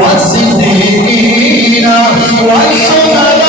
والصديقين والشهداء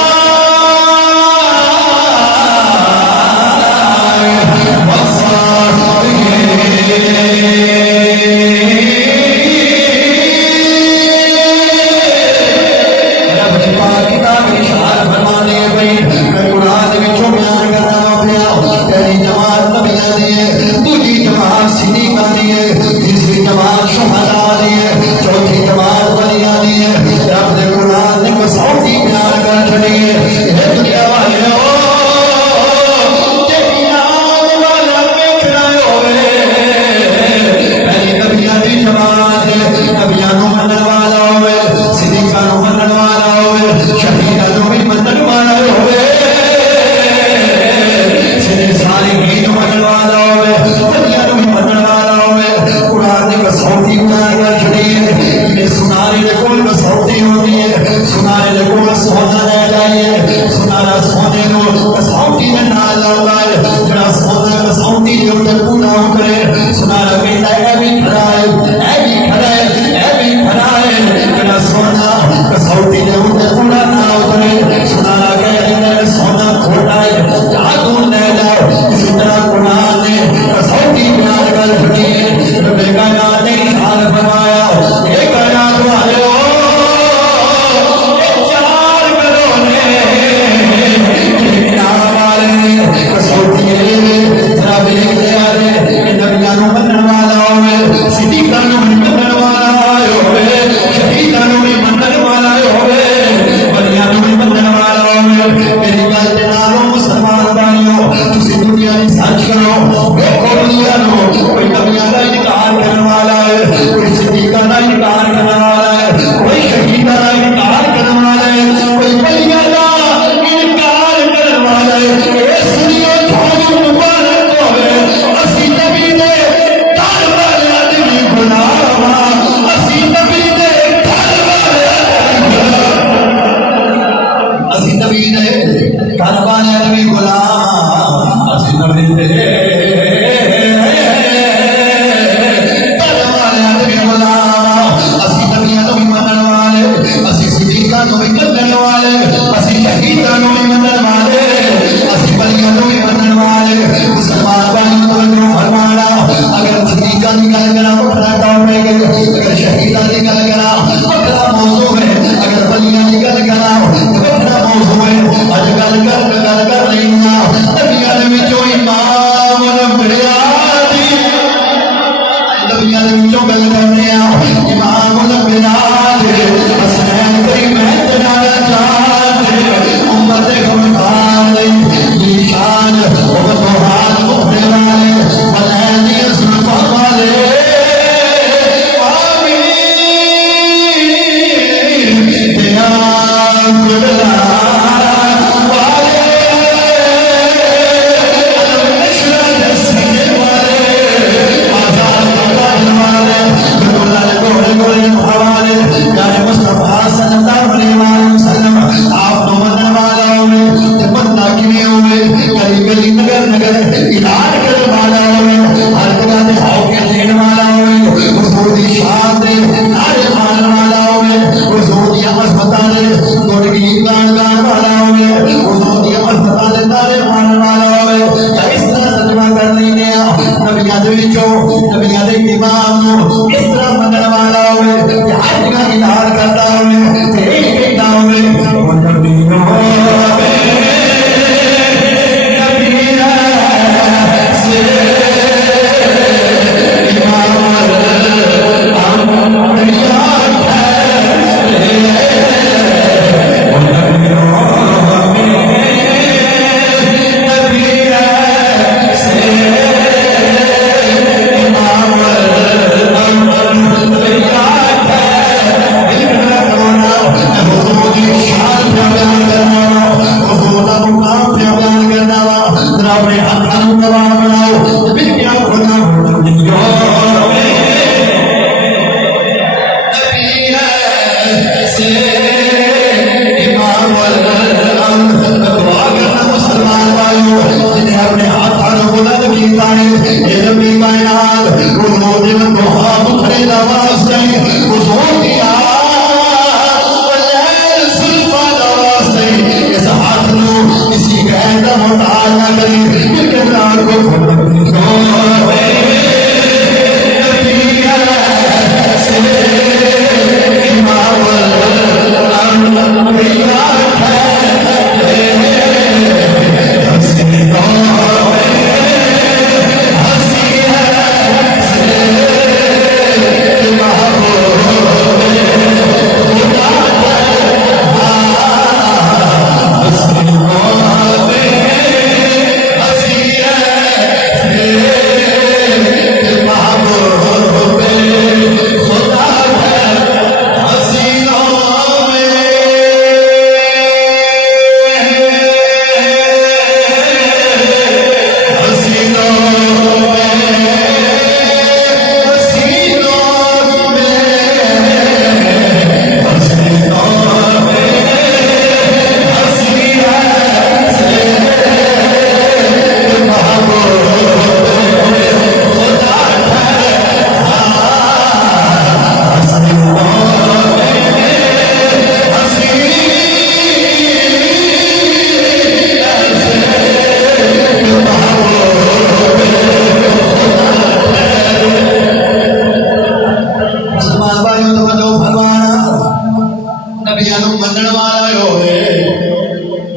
नबियां नूं मनण वाला होवे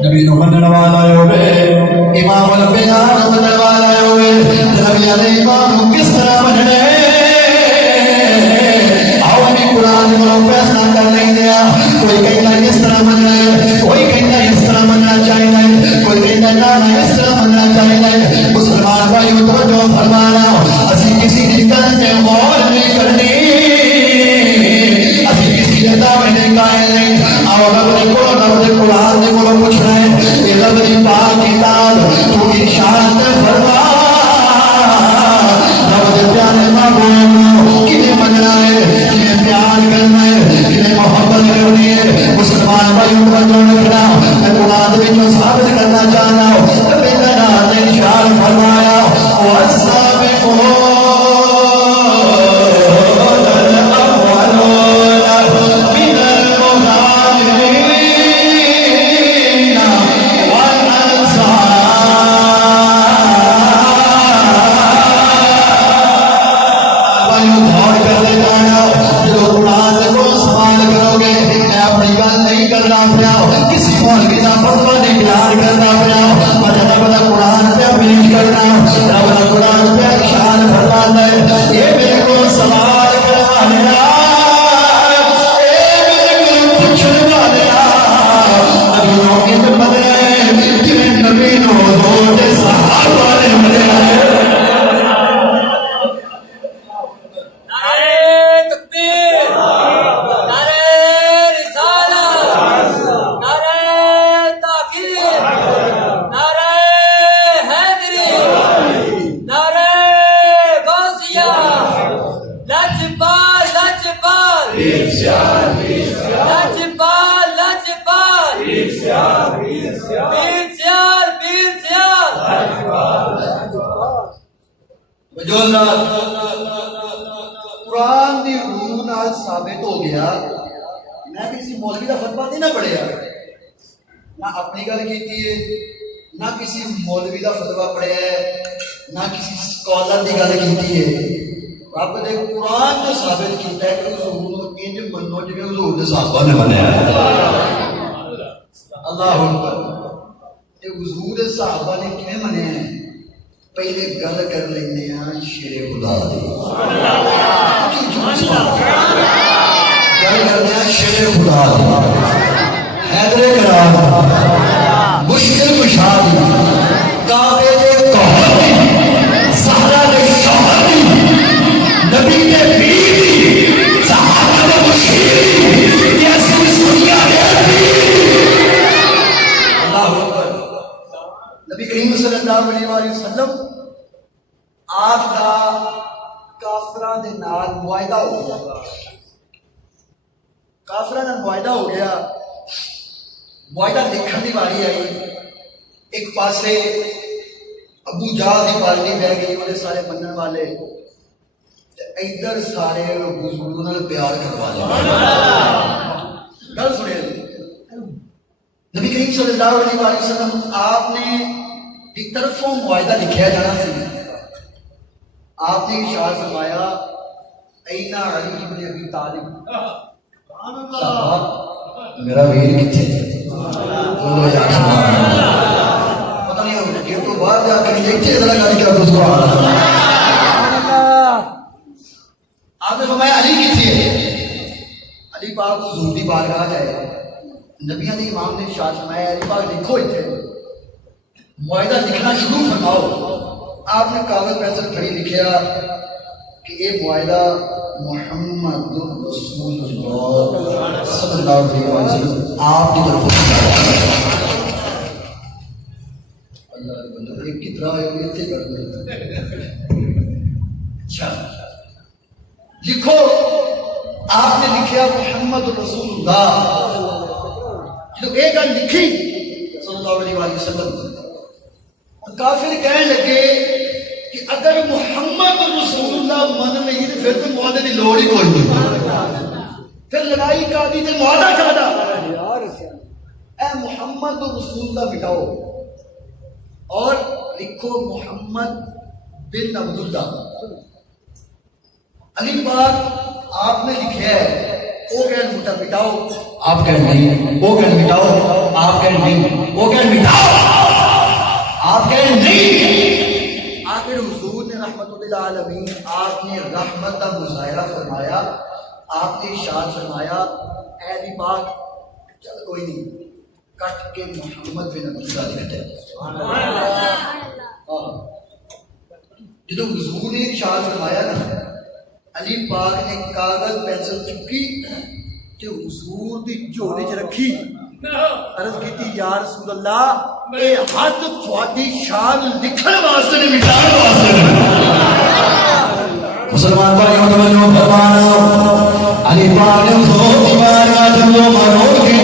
नबी नूं मनण वाला होवे इमाम अल-अंबिया नूं मनण वाला होवे नबियां दे इमाम नूं किस तरह मनणे आओ अभी कुरान को फैसला कर लेंगे कोई कहता इस तरह मनना है कोई कहता इस तरह मनना चाहिए कोई कहता ना इस तरह मनना चाहिए मुसलमान भाई तवज्जो फरमाना असि किसी की गल पे गौर नहीं करनी असि किसी के दावे नहीं काए नहीं आओ रब दे कुरान दे को पूछना है ये रब दी पाक किताब तू इरशाद फरमा रब दे प्यारे महबूब किने मनना है किने प्यार करना है किने मोहब्बत करनी है मुसलमान भाई तवज्जो रखना मैं कुरान दे विचों साबित करना चाहना हूं मेरा नाम ने इरशाद फरमाया किसी मौलवी का फतवा नहीं बयान करना पिया रब दा कुरान पे पेश करना रब दा कुरान पे इरशाद फरमाता है ये मेरे को सवाल करवाने ए मेरे को पूछने वाले नबियों के बदले कि नबी नो दो सहाबा ने बदले कुरान की रूह नाल साबित हो गया मैं किसी मौलवी का फतवा नहीं ना पढ़िया ना अपनी गल की है ना किसी मौलवी का फतवा पढ़िया है ना किसी स्कॉलर की गल की है रब ने कुरान जो साबित किया है कि हुजूर इंज मनो जिवें हुजूर दे सहाबा ने मनाया अल्लाह अकबर ये हुजूर दे सहाबा ने किवें मनाया है पहले गल कर लेंगे शेरे खुदा दी गल करते शेरे खुदा दी हैदरे करार मुश्किल कुशा दी काबे दे कहर दी सहरा दे शौहर दी नबी दे पीर दी सहाबा दे मुशीर दी ऐसी दुनिया है अल्लाह अकबर नबी करीम सल्लल्लाहु अलैहि वसल्लम आपका काफिरा दे नाल मुआहिदा हो गया काफिरा नाल मुआहिदा हो गया मुआहिदा लिखण दी वारी आई एक पासे अबू जहल दी पार्टी बह गई उहदे सारे मनण वाले इधर सारे हुजूर नाल प्यार करवा ले गल सुने नबी करीम सल्लल्लाहु अलैहि वसल्लम आपने एक तरफों मुआहिदा लिखा जाना सी आपने इरशाद फरमाया ऐना अली इब्न अबी तालिब मेरा वीर किथे पता नहीं हो गेट तो बाहर जाकर इथे जरा गाली कर दो सुभान अल्लाह आपने फरमाया अली किथे अली पाक हुजूर दी बारगाह जाए नबियां दे इमाम ने इरशाद फरमाया अली पाक लिखो इथे मुआहिदा लिखना शुरू फरमाओ आपने कागज पेंसिल खड़ी लिखा कि ये मुआहिदा मुहम्मद रसूलुल्लाह सल्लल्लाहु अलैहि वसल्लम आपकी तरफ अल्लाह के बंदे एक कितना है ये थे कर दो अच्छा लिखो आपने लिखा मुहम्मद रसूलुल्लाह जो एक गल लिखी सल्लल्लाहु अलैहि वसल्लम काफिर कहने लगे कि अगर मुहम्मद रसूलुल्लाह मन नहीं तो फिर तो मुआदे की लोड़ ही कोई नहीं फिर लड़ाई का दी ते मुआदा कादा ए मुहम्मद रसूलुल्लाह मिटाओ और लिखो मोहम्मद बिन अब्दुल्लाह। अली पाक आपने लिखा है वो क्या मुद्दा मिटाओ आप कहें नहीं, वो कहें मिटाओ, आप कहें नहीं, वो कहें मिटाओ, आप कहें नहीं। आखिर हुजूर ने रहमतुल्लिल आलमीन, आपने रहमत का मुजाहिरा फरमाया, आपने इरशाद फरमाया, ऐ अली पाक चल कोई नहीं, कट के मोहम्मद बिन अब्दुल्लाह लिखते हैं। जो हुजूर ने इरशाद फरमाया ना, अली पाक ने कागज पेंसिल चुकी ते हुजूर दी झोली च रखी, अर्ज की या रसूल अल्लाह ए हाथ थोड़ी शान लिखण वास्ते ने मिटाण वास्ते मुसलमान भाइयों ने फरमाना अली पाक ने हुजूर दी बारगाह में जो मनो के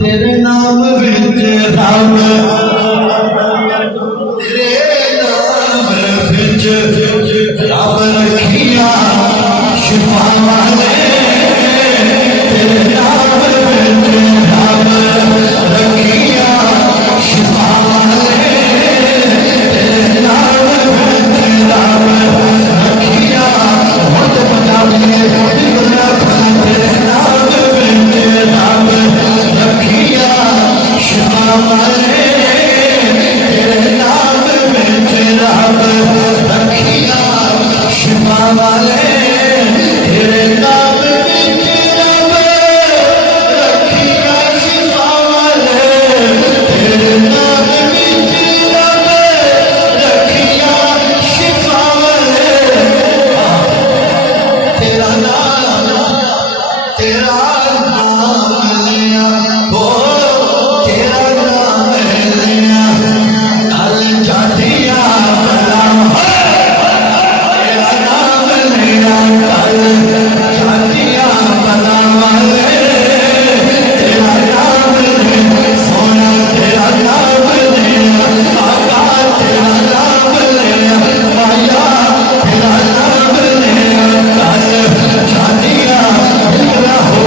तेरे नाम विच रब